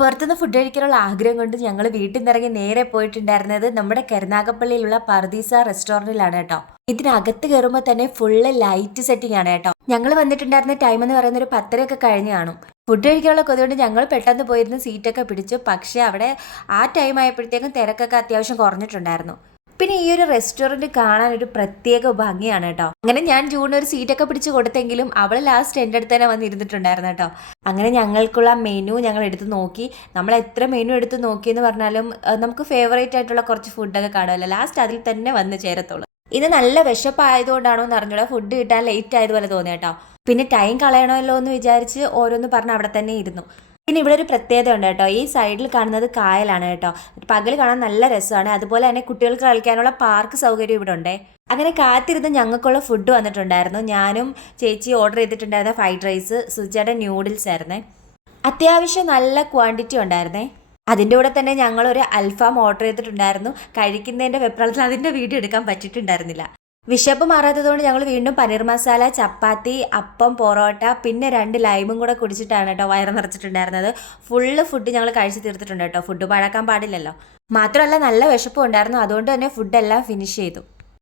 പുറത്തുനിന്ന് ഫുഡ് കഴിക്കാനുള്ള ആഗ്രഹം കൊണ്ട് ഞങ്ങൾ വീട്ടിൽ നിന്ന് ഇറങ്ങി നേരെ പോയിട്ടുണ്ടായിരുന്നത് നമ്മുടെ കരുനാഗപ്പള്ളിയിലുള്ള പർദീസ റെസ്റ്റോറന്റിലാണ് കേട്ടോ. ഇതിനകത്ത് കയറുമ്പോൾ തന്നെ ഫുള്ള് ലൈറ്റ് സെറ്റിംഗ് ആണ് കേട്ടോ. ഞങ്ങൾ വന്നിട്ടുണ്ടായിരുന്ന ടൈം എന്ന് പറയുന്ന ഒരു പത്തരയൊക്കെ കഴിഞ്ഞ് കാണും. ഫുഡ് കഴിക്കാനുള്ള കൊതുകൊണ്ട് ഞങ്ങൾ പെട്ടെന്ന് പോയിരുന്ന സീറ്റൊക്കെ പിടിച്ചു. പക്ഷേ അവിടെ ആ ടൈം ആയപ്പോഴത്തേക്കും തിരക്കൊക്കെ അത്യാവശ്യം കുറഞ്ഞിട്ടുണ്ടായിരുന്നു. പിന്നെ ഈ ഒരു റെസ്റ്റോറന്റ് കാണാൻ ഒരു പ്രത്യേക ഭംഗിയാണ് കേട്ടോ. അങ്ങനെ ഞാൻ ജൂണിന് ഒരു സീറ്റൊക്കെ പിടിച്ച് കൊടുത്തെങ്കിലും അവൾ ലാസ്റ്റ് എന്റെ അടുത്ത് തന്നെ വന്നിരുന്നിട്ടുണ്ടായിരുന്നു കേട്ടോ. അങ്ങനെ ഞങ്ങൾക്കുള്ള മെനു ഞങ്ങൾ എടുത്ത് നോക്കി. നമ്മൾ എത്ര മെനു എടുത്ത് നോക്കിയെന്ന് പറഞ്ഞാലും നമുക്ക് ഫേവറേറ്റ് ആയിട്ടുള്ള കുറച്ച് ഫുഡൊക്കെ കാണുമല്ലോ. ലാസ്റ്റ് അതിൽ തന്നെ വന്ന് ചേരത്തുള്ളൂ. ഇത് നല്ല വിശപ്പായതുകൊണ്ടാണോ എന്ന് അറിഞ്ഞൂടാ. ഫുഡ് കിട്ടാൻ ലേറ്റ് ആയതുപോലെ തോന്നിയേട്ടോ പിന്നെ ടൈം കളയണമല്ലോ എന്ന് വിചാരിച്ച് ഓരോന്ന് പറഞ്ഞ് അവിടെ തന്നെ ഇരുന്നു. പിന്നെ ഇവിടെ ഒരു പ്രത്യേകത ഉണ്ട് കേട്ടോ. ഈ സൈഡിൽ കാണുന്നത് കായലാണ് കേട്ടോ. പകൽ കാണാൻ നല്ല രസമാണ്. അതുപോലെ തന്നെ കുട്ടികൾക്ക് കളിക്കാനുള്ള പാർക്ക് സൗകര്യം ഇവിടെ ഉണ്ട്. അങ്ങനെ കാത്തിരുന്ന് ഞങ്ങൾക്കുള്ള ഫുഡ് വന്നിട്ടുണ്ടായിരുന്നു. ഞാനും ചേച്ചി ഓർഡർ ചെയ്തിട്ടുണ്ടായിരുന്ന ഫ്രൈഡ് റൈസ് സുജയുടെ ന്യൂഡിൽസ് ആയിരുന്നേ. അത്യാവശ്യം നല്ല ക്വാണ്ടിറ്റി ഉണ്ടായിരുന്നേ. അതിന്റെ കൂടെ തന്നെ ഞങ്ങൾ ഒരു അൽഫാം ഓർഡർ ചെയ്തിട്ടുണ്ടായിരുന്നു. കഴിക്കുന്നതിന്റെ വെപ്രാളത്തിൽ അതിന്റെ വീഡിയോ എടുക്കാൻ പറ്റിയിട്ടുണ്ടായിരുന്നില്ല. വിശപ്പ് മാറാത്തതുകൊണ്ട് ഞങ്ങൾ വീണ്ടും പനീർ മസാല ചപ്പാത്തി അപ്പം പൊറോട്ട പിന്നെ രണ്ട് ലൈമും കൂടെ കുടിച്ചിട്ടാണ് കേട്ടോ വയറ് നിറച്ചിട്ടുണ്ടായിരുന്നത്. ഫുള്ള് ഫുഡ് ഞങ്ങൾ കഴിച്ച് തീർത്തിട്ടുണ്ട് കേട്ടോ. ഫുഡ് പഴക്കാൻ പാടില്ലല്ലോ. മാത്രമല്ല നല്ല വിശപ്പ് ഉണ്ടായിരുന്നു. അതുകൊണ്ട് തന്നെ ഫുഡെല്ലാം ഫിനിഷ് ചെയ്തു.